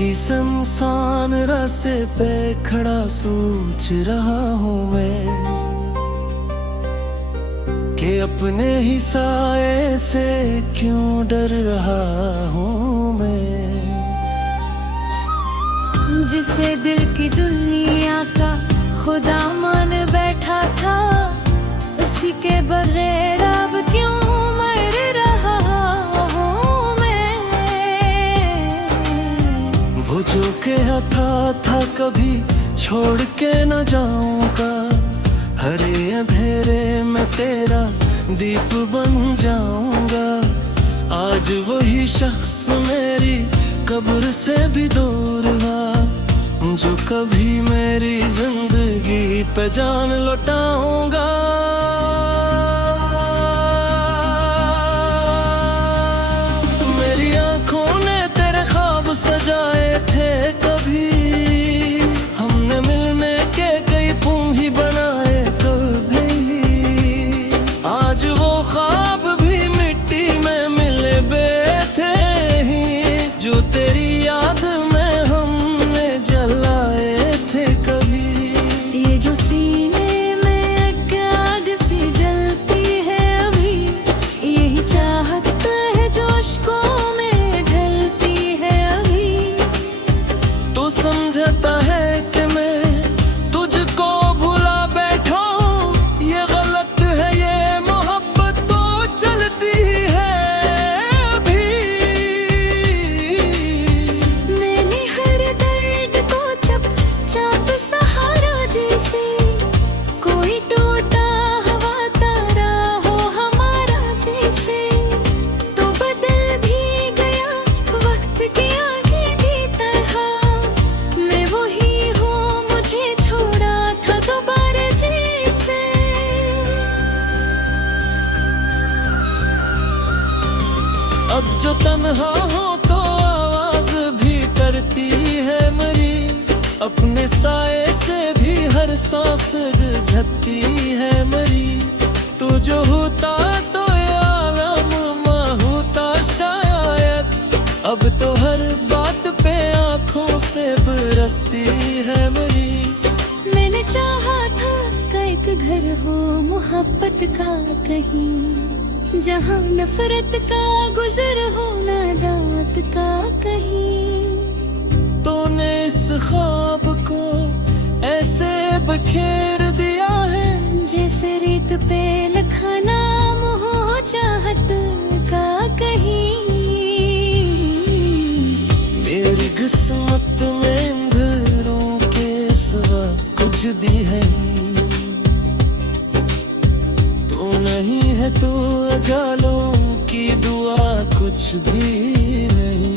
किसी सुनसान रास्ते पे खड़ा सोच रहा हूँ मैं कि अपने ही साए से क्यों डर रहा हूँ मैं। जिसे दिल की दुनिया का खुदा मान बैठा था, उसी के बगैर अब क्यों मर रहा हूँ मैं। वो जो कहता था कभी छोड़ के न जाऊंगा, हरे अंधेरे में तेरा दीप बन जाऊंगा। आज वही शख्स मेरी कब्र से भी दूर हुआ, जो कभी मेरी जिंदगी पे जान लौटाऊंगा। मेरी आंखों ने तेरे ख्वाब सजाए थे कभी, हमने मिलने के कई पूं ही बनाए कभी। आज वो ख्वाब भी मिट्टी में मिले थे ही, जो तेरी याद में हमने जलाए थे कभी। ये जो सीने में आग सी जलती है अभी, यही चाहत है जो अश्कों में ढलती है अभी। तो समझता है कि मैं तुझको भुला बैठा हूँ, ये गलत है, ये मोहब्बत तो चलती है अभी। मैंने हर दर्द को चुपचाप सहारा, जैसे कोई टूटा हवा तारा हो हमारा जैसे। तो बदल भी गया वक्त की आगे की तरह, मैं वही हूँ, मुझे छोड़ा था दोबारा जैसे। अब जो तन्हा हो तो आवाज भी करती है मरी, अपने साए से भी हर सांस झपती है मरी। तू जो होता तो ये आलम होता शायद, अब तो हर बात पे आंखों से बरसती है मरी। मैंने चाहा था का एक घर हो मोहब्बत का कहीं, जहाँ नफरत का गुजर हो ना दांत का कहीं। तूने इस ख्वाब को ऐसे बखेर दिया है, जैसे रेत पे लिखा नाम हो चाहत का कहीं। मेरी किस्मत में अंधेरों के सिवा कुछ भी है, तू नहीं है तो अजालों की दुआ कुछ भी नहीं।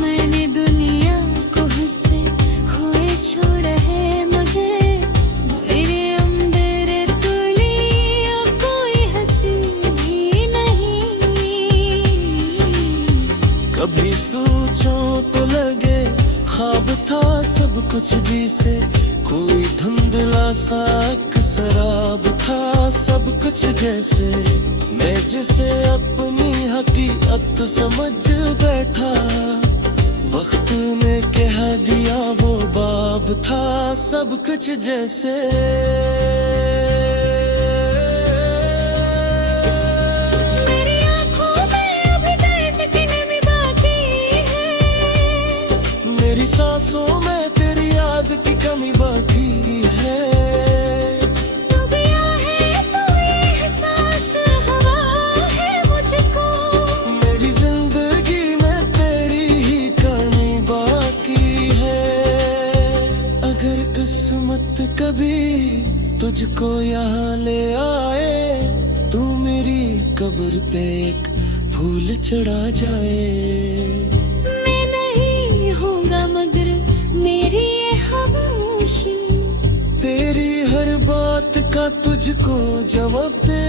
मैंने दुनिया को हंसते हुए छोड़ा है, मगर मेरे अंदर तुली अब कोई हंसी ही नहीं। कभी सोचो तो लगे ख्वाब था सब कुछ जिसे, कोई धुंधला सा एक शराब था सब कुछ जैसे। मैं जिसे अपनी हकीकत समझ बैठा, वक्त ने कह दिया वो बाब था सब कुछ जैसे। मेरी आँखों में अभी दर्द की नमी बाकी है, मेरी सांसों में तेरी याद की कमी बाकी है। डूब गया है तो ये एहसास हवा है मुझको, मेरी जिंदगी में तेरी ही कमी बाकी है। अगर किस्मत कभी तुझको यहाँ ले आए, तू मेरी कब्र पे एक फूल चढ़ा जाए। मैं नहीं होगा मगर मेरी ये खामोशी, तेरी हर बात का तुझको जवाब दे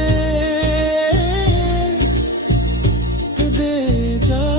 जाए।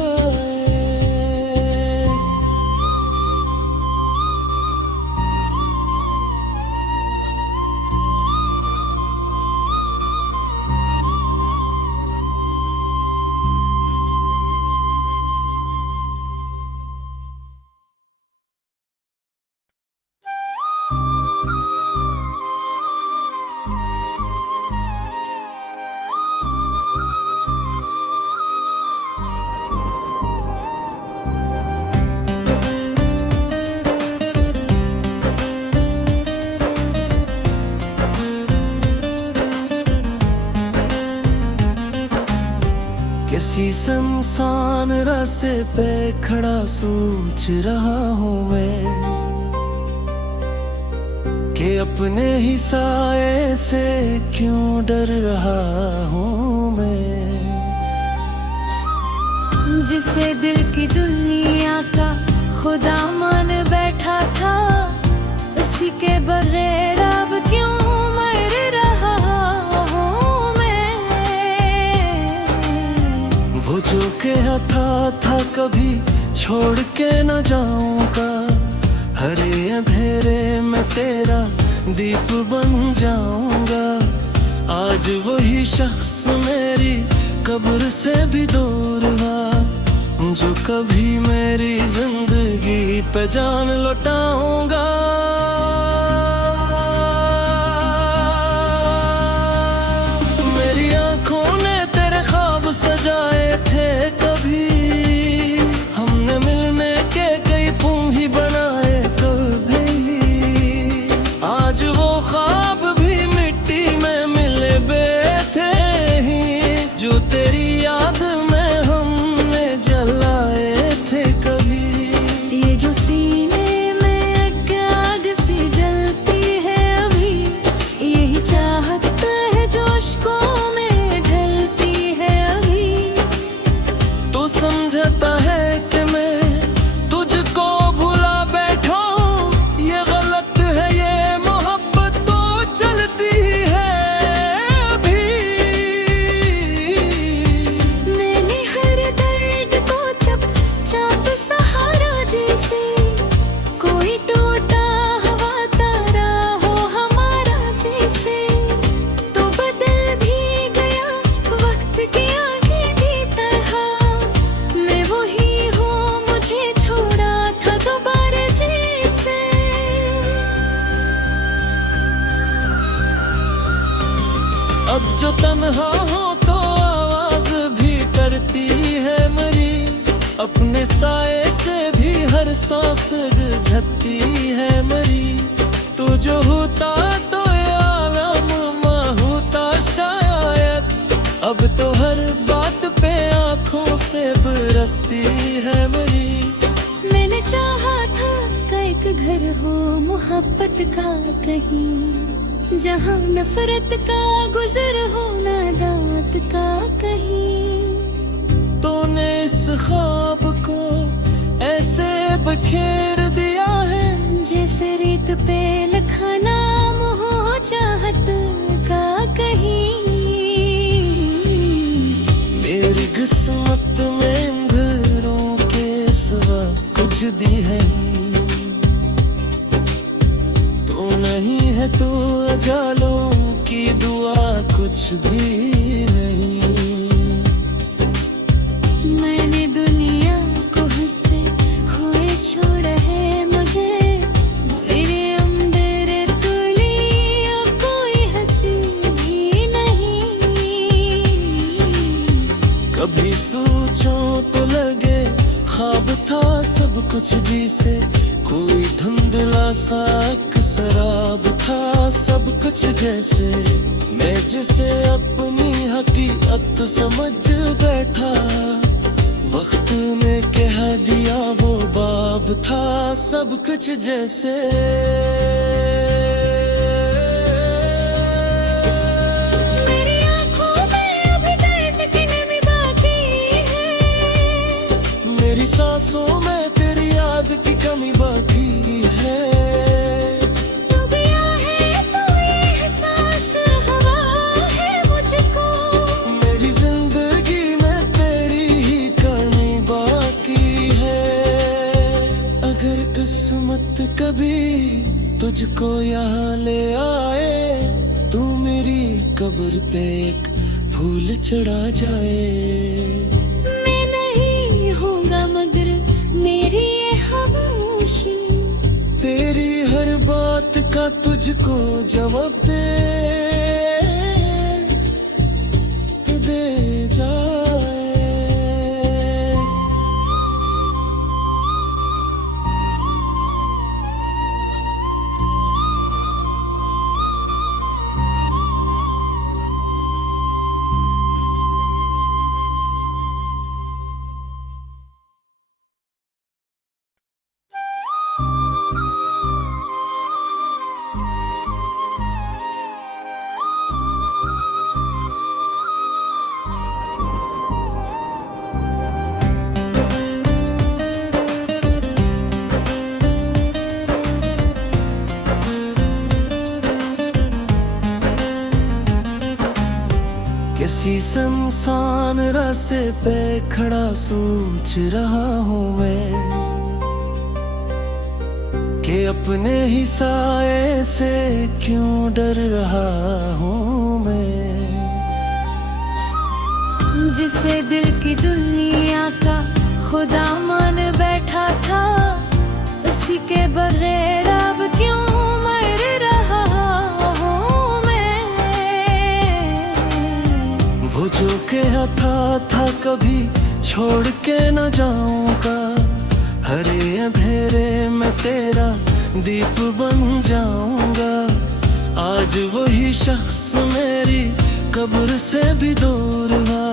किसी सुनसान रास्ते पे खड़ा सोच रहा हूँ मैं कि अपने ही साए से क्यों डर रहा हूँ मैं। जिसे दिल की दुनिया का खुदा मान बैठा था, उसी के बगैर अब क्यों मर रहा हूँ मैं। वो जो कहा था कभी छोड़ के न जाऊंगा, हरे अंधेरे में तेरा दीप बन जाऊंगा। आज वही शख्स मेरी कब्र से भी दूर हुआ, जो कभी मेरी जिंदगी पे जान लौटाऊंगा। मेरी आंखों ने तेरे ख्वाब सजाए थे कभी, हमने मिलने के कई पुम ही बनाए कभी। आज वो ख्वाब भी मिट्टी में मिले बैठे ही, जो तेरी याद में हमने जलाए थे कभी। ये जो सीने में आग सी जलती है अभी, यही चाहत है जोशकों में ढलती है अभी। तो समझता है कि मैं तुझको भुला बैठा हूँ, ये गलत है, ये मोहब्बत तो चलती है अभी। मैंने हर दर्द को चुपचाप सहारा, जैसे कोई टूटा हवा तारा हो हमारा जैसे। तो बदल भी गया वक्त की आगे की तरह, मैं वही हूँ मुझे छोड़ा था दोबारा जैसे। अब जो तन्हा हो तो आवाज भी करती है मरी, अपने साए से भी हर सांस गुजरती है मरी। तू जो होता तो ये आलम होता शायद, अब तो हर बात पे आंखों से बरसती है मरी। मैंने चाहा था कि एक घर हो मोहब्बत का कहीं, जहाँ नफरत का गुजर हो ना दांत का कहीं। तूने इस ख्वाब को ऐसे बखेर दिया है, जैसे रेत पे लिखा नाम हो चाहत का कहीं। मेरी किस्मत में अंधेरों के सिवा कुछ दी है, तो नहीं है तो अजालों की दुआ कुछ भी नहीं। मैंने दुनिया को हंसते हुए छोड़ा है, मगर मेरे अंदर तुली अब कोई हंसी नहीं। कभी सोचो तो लगे ख्वाब था सब कुछ जिसे, कोई धुंधला सा शराब था सब कुछ जैसे। मैं जिसे अपनी हकीकत समझ बैठा, वक्त ने कह दिया वो बाब था सब कुछ जैसे। मेरी आँखों में अभी दर्द की नमी बाकी है, मेरी सांसों में तेरी याद की कमी बाकी है। डूबिया है तो ये एहसास हवा है मुझको, मेरी जिंदगी में तेरी ही कमी बाकी है। अगर किस्मत कभी तुझको यहाँ ले आए, तू मेरी कब्र पे एक फूल चढ़ा जाए। मैं नहीं होगा मगर मेरी ये खामोशी, तेरी हर बात का तुझको जवाब दे जाए। ऐसी संसान रास्ते पे खड़ा सोच रहा हूँ मैं कि अपने ही साए से क्यों डर रहा हूँ मैं। जिसे दिल की दुनिया का खुदा मान बैठा था, उसी के बगैर अब क्यों मर रहा हूँ मैं। वो जो कहा था कभी छोड़ के न जाऊंगा, हरे अंधेरे में तेरा दीप बन जाऊंगा। आज वही शख्स मेरी कब्र से भी दूर हुआ,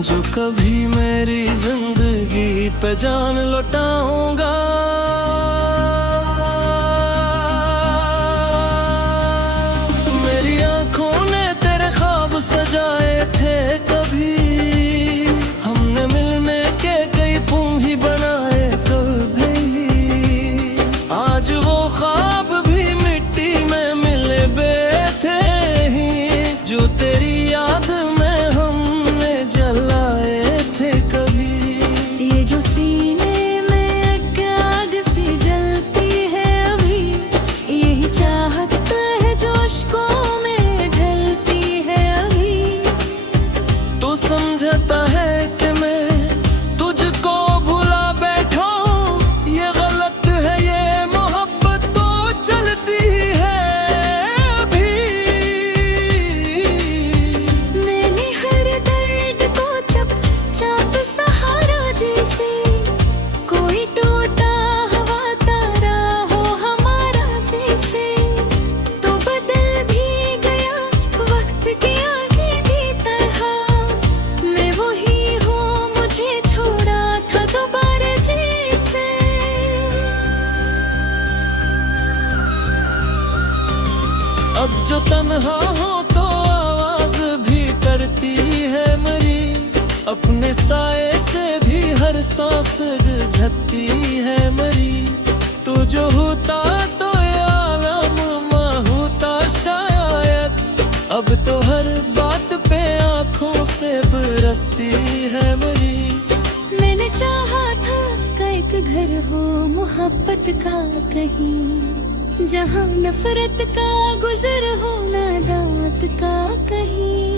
जो कभी मेरी जिंदगी पे जान लौटाऊंगा। मेरी आंखों ने तेरे ख्वाब सजाए थे कभी, हमने मिलने के कई पुम ही बनाए कभी। आज वो ख्वाब भी मिट्टी में मिले बैठे ही, जो तेरी याद में हमने जलाए थे कभी। ये जो सीने में आग सी जलती है अभी, यही चाहत है जोशकों में ढलती है अभी। तो समझता है कि मैं तुझको भुला बैठा हूँ, ये गलत है, ये मोहब्बत तो चलती है अभी। मैंने हर दर्द को चुपचाप सहारा, जैसे कोई टूटा हवा तारा हो हमारा जैसे। तो बदल भी गया वक्त की आगे की तरह, मैं वही हूँ, मुझे छोड़ा था दोबारा जैसे। अब जो तन्हा हो तो आवाज भी करती है मरी, अपने साए से भी हर सांस झपती है मरी। तू जो होता तो ये आलम होता शायद, अब तो हर बात पे आंखों से बरसती है मरी। मैंने चाहा था का एक घर हो मोहब्बत का कहीं, जहाँ नफरत का गुजर हो ना दांत का कहीं।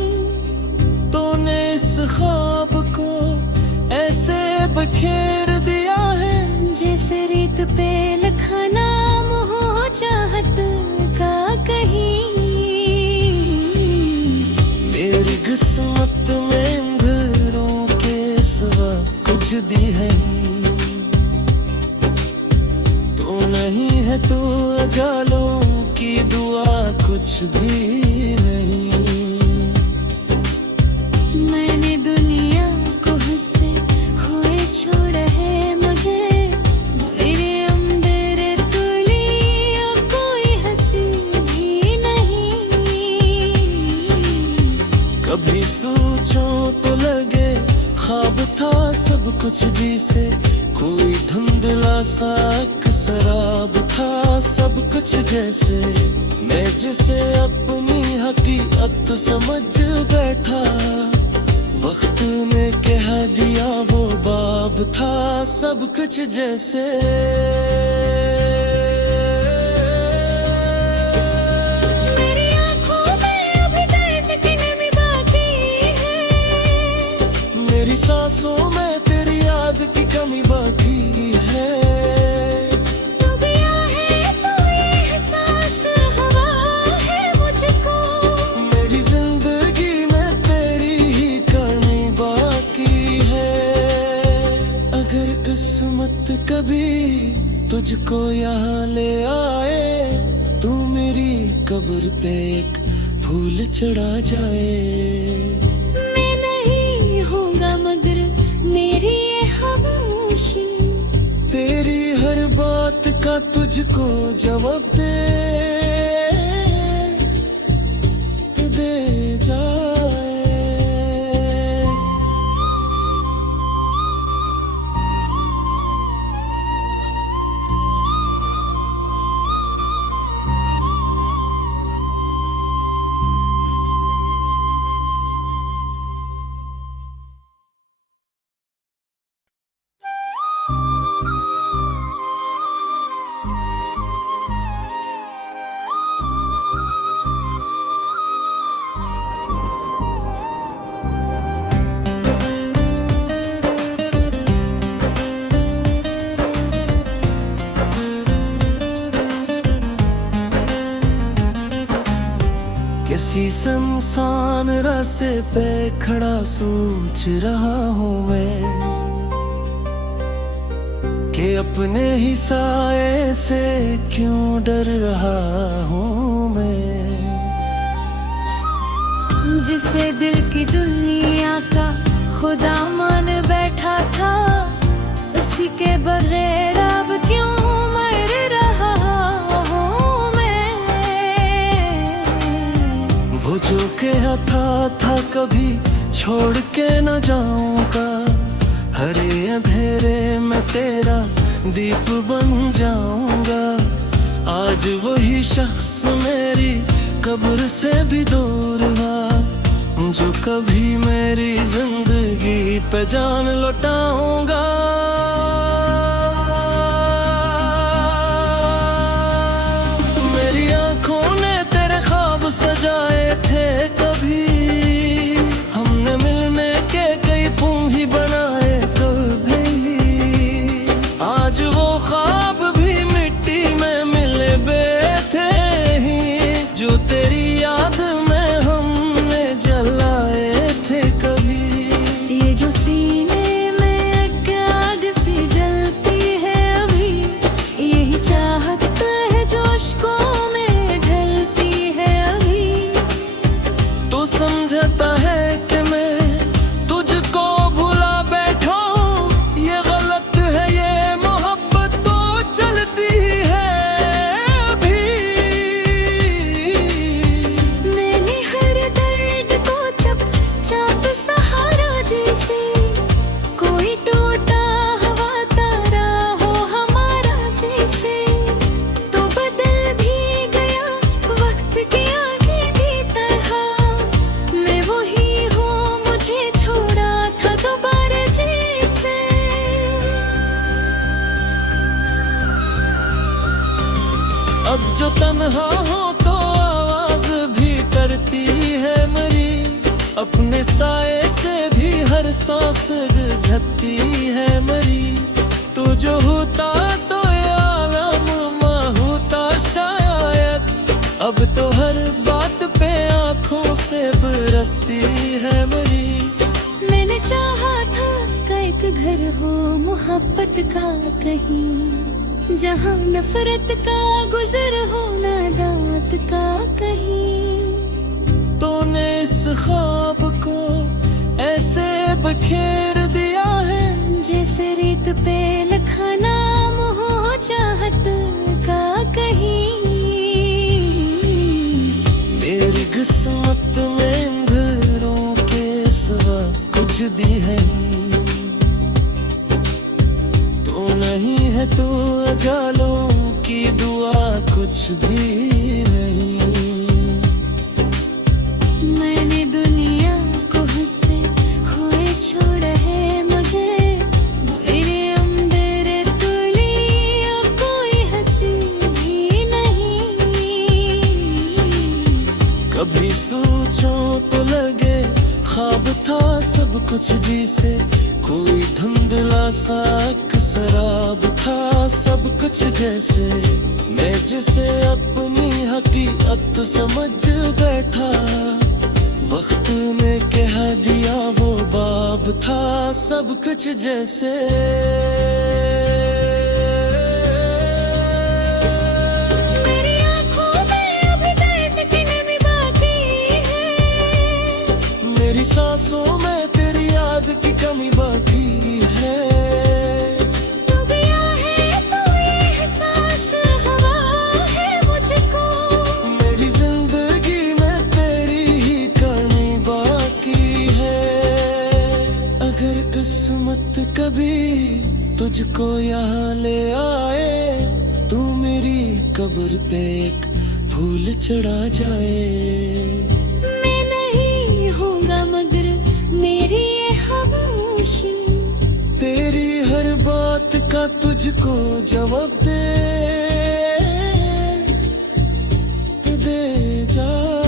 तूने इस ख्वाब को ऐसे बखेर दिया है, जैसे रेत पे लिखा नाम हो चाहत का कहीं। मेरी किस्मत में अंधेरों के सिवा कुछ दी है तो नहीं है, तू अजालों की दुआ कुछ भी नहीं। मैंने दुनिया को हंसते हुए छोड़ा है, मगर मेरे अंदर तुली अब कोई हंसी भी नहीं। कभी सोचो तो लगे ख्वाब था सब कुछ जिसे, कोई धुंधला सा शराब था सब कुछ जैसे। मैं जिसे अपनी हकीकत समझ बैठा, वक्त ने कह दिया वो बाब था सब कुछ जैसे। मेरी आँखों में अभी दर्द की नमी बाकी है, मेरी सांसों में तेरी याद की कमी बाकी है। डूबिया है तो ये एहसास हवा है मुझको, मेरी जिंदगी में तेरी ही कमी बाकी है। अगर किस्मत कभी तुझको यहाँ ले आए, तू मेरी कब्र पे एक फूल चढ़ा जाए। मैं नहीं होगा मगर मेरी ये खामोशी, तेरी हर बात का तुझको जवाब दे जाए। किसी सुनसान रास्ते पे खड़ा सोच रहा हूँ मैं कि अपने ही साए से क्यों डर रहा हूँ मैं। जिसे दिल की दुनिया का खुदा मान बैठा था, उसी के बगैर अब क्यों मर रहा हूँ मैं। वो जो कहा था कभी छोड़ के न जाऊंगा, हरे अंधेरे में तेरा दीप बन जाऊंगा। आज वही शख्स मेरी कब्र से भी दूर हुआ, जो कभी मेरी जिंदगी पे जान लौटाऊंगा। मेरी आंखों ने तेरे ख्वाब सजाए थे कभी, हमने मिलने के कई पुम ही बनाए कभी। आज वो ख्वाब भी मिट्टी में मिले बैठे ही, जो तेरी याद में हमने जलाए थे कभी। ये जो सीने में आग सी जलती है अभी, यही चाहत है जो अश्कों में ढलती है अभी। तो समझता है कि मैं तुझको भुला बैठा हूँ, ये गलत है, ये मोहब्बत तो चलती है अभी। मैंने हर दर्द को चुपचाप सहारा, जैसे कोई टूटा हुआ तारा हो हमारा जैसे। तो बदल भी गया वक्त की आगे की तरह, मैं वही हूँ, मुझे छोड़ा था दोबारा जैसे। अब जो तन्हा हो तो आवाज भी करती है मरी, अपने साए से भी हर सांस झपती है मरी। तू जो होता तो आलम होता शायद, अब तो हर बात पे आंखों से बरसती है मरी। मैंने चाहा था का एक घर हो मोहब्बत का कहीं, जहाँ नफरत का गुजर हो ना दांत का कहीं। तूने इस ख्वाब को ऐसे बखेर दिया है, जैसे रेत पे लिखा नाम हो चाहत का कहीं। मेरी किस्मत में अंधेरों के सिवा कुछ दी है तो नहीं है, तू अजालों की दुआ कुछ भी नहीं। मैंने दुनिया को हंसते हुए छोड़ा है, मगर मेरे अंदर तुलिया कोई हंसी भी नहीं। कभी सोचो तो लगे ख्वाब था सब कुछ जिसे, कोई धुंधला सा शराब था सब कुछ जैसे। मैं जिसे अपनी हकीकत समझ बैठा, वक्त ने कह दिया वो बाब था सब कुछ जैसे। मेरी आँखों में अभी दर्द की नमी बाकी है, मेरी सांसों में तेरी याद की कमी बाकी है। तू गया है तो ये एहसास हवा है मुझको, मेरी जिंदगी में तेरी ही कमी बाकी है। अगर किस्मत कभी तुझको यहाँ ले आए, तू मेरी कब्र पे एक फूल चढ़ा जाए। मैं नहीं होगा मगर मेरी ये खामोशी, तेरी हर बात का तुझको जवाब दे जाए।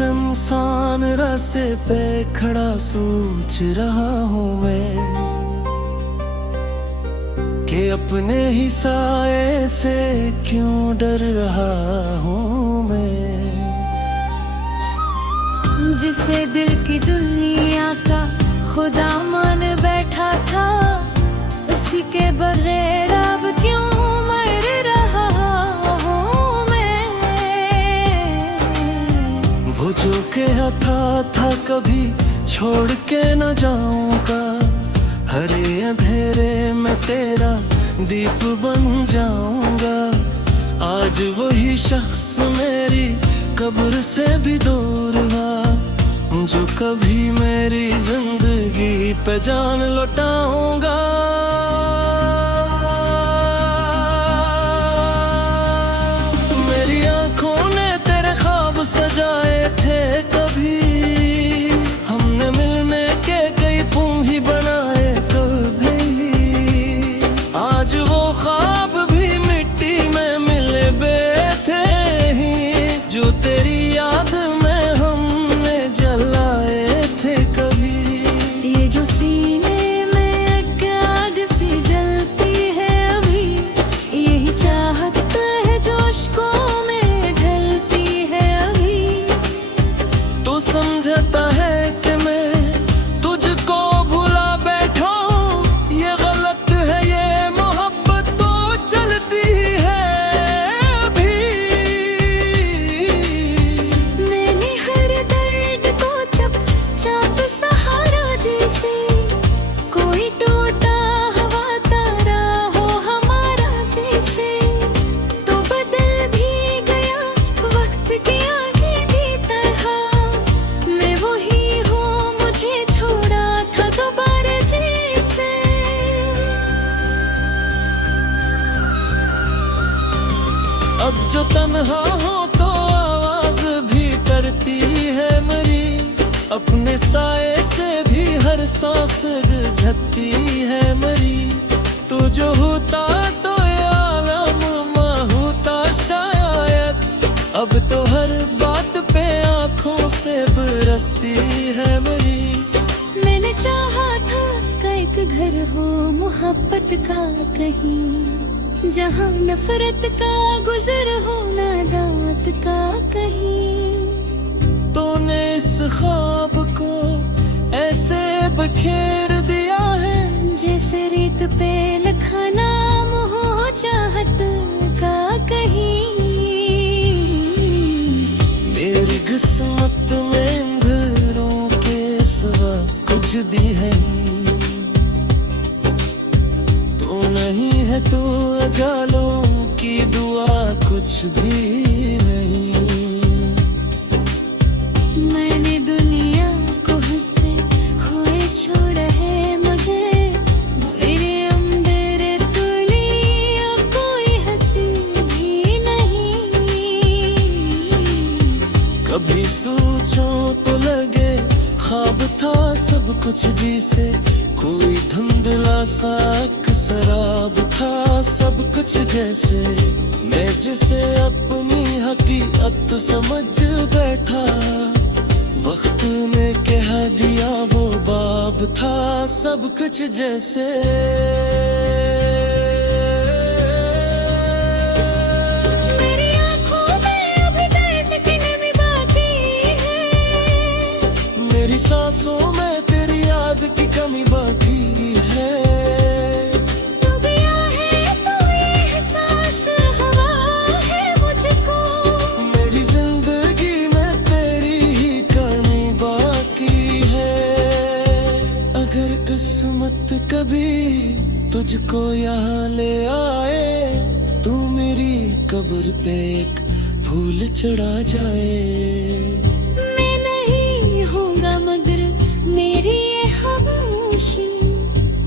इंसान रास्ते पे खड़ा सोच रहा हूँ मैं कि अपने ही साए से क्यों डर रहा हूँ मैं। जिसे दिल की दुनिया का खुदा मान बैठा था, उसी के बगैर अब क्यों मर रहा हूँ मैं। वो जो कहता था कभी छोड़ के न जाऊंगा, हरे अंधेरे में तेरा दीप बन जाऊंगा। आज वही शख्स मेरी कब्र से भी दूर हुआ, जो कभी मेरी जिंदगी पे जान लौटाऊंगा। मेरी आंखों ने तेरे ख्वाब सजाए थे कभी, हमने मिलने के कई पुम ही बनाए कभी। आज वो ख्वाब भी मिट्टी में मिले बैठे ही, जो तेरी याद में हमने जलाए थे कभी। ये जो सीने में आग सी जलती है अभी, यही चाहत है जो अश्कों में ढलती है अभी। तो समझता है कि मैं तुझको भुला बैठा हूँ, ये गलत है, ये मोहब्बत तो चलती है अभी। मैंने हर दर्द को चुपचाप सहारा, जैसे कोई टूटा हवा तारा हो हमारा जैसे। तो बदल भी गया वक्त की आगे दी तरह, मैं वही हूँ मुझे छोड़ा था दोबारा जैसे। अब जो तन्हा हो तो आवाज भी करती है मेरी, अपने साए से भी हर सांस झपती है मेरी। तू जो होता तो ये आलम होता शायद, अब तो हर बात पे आंखों से बरसती है मेरी। मैंने चाहा था का एक घर हो मोहब्बत का कहीं, जहाँ नफरत का गुजर हो ना दांत का कहीं। तूने इस ख्वाब को ऐसे बखेर दिया है, जैसे रेत पे लिखा नाम हो चाहत का कहीं। मेरी किस्मत में अंधेरों के सिवा कुछ दी है, तू नहीं है तो अजालों की दुआ कुछ भी नहीं। मैंने दुनिया को हंसते हुए छोड़ा है, मगर मेरे अंदर तुलिया कोई हंसी भी नहीं। कभी सोचो तो लगे ख्वाब था सब कुछ जिसे, कोई धुंधला सा शराब था सब कुछ जैसे। मैं जिसे अपनी हकीकत समझ बैठा, वक्त ने कह दिया वो बाब था सब कुछ जैसे। मेरी आँखों में अभी दर्द की नमी बाकी है, मेरी सांसों में तेरी याद की कमी बाकी है। तू गया है तो ये एहसास हवा है मुझको, मेरी जिंदगी में तेरी ही कमी बाकी है। अगर किस्मत कभी तुझको यहाँ ले आए, तू मेरी कब्र पे एक फूल चढ़ा जाए। मैं नहीं होऊंगा मगर मेरी ये खामोशी,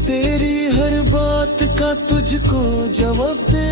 तेरी हर बात का तुझको जवाब दे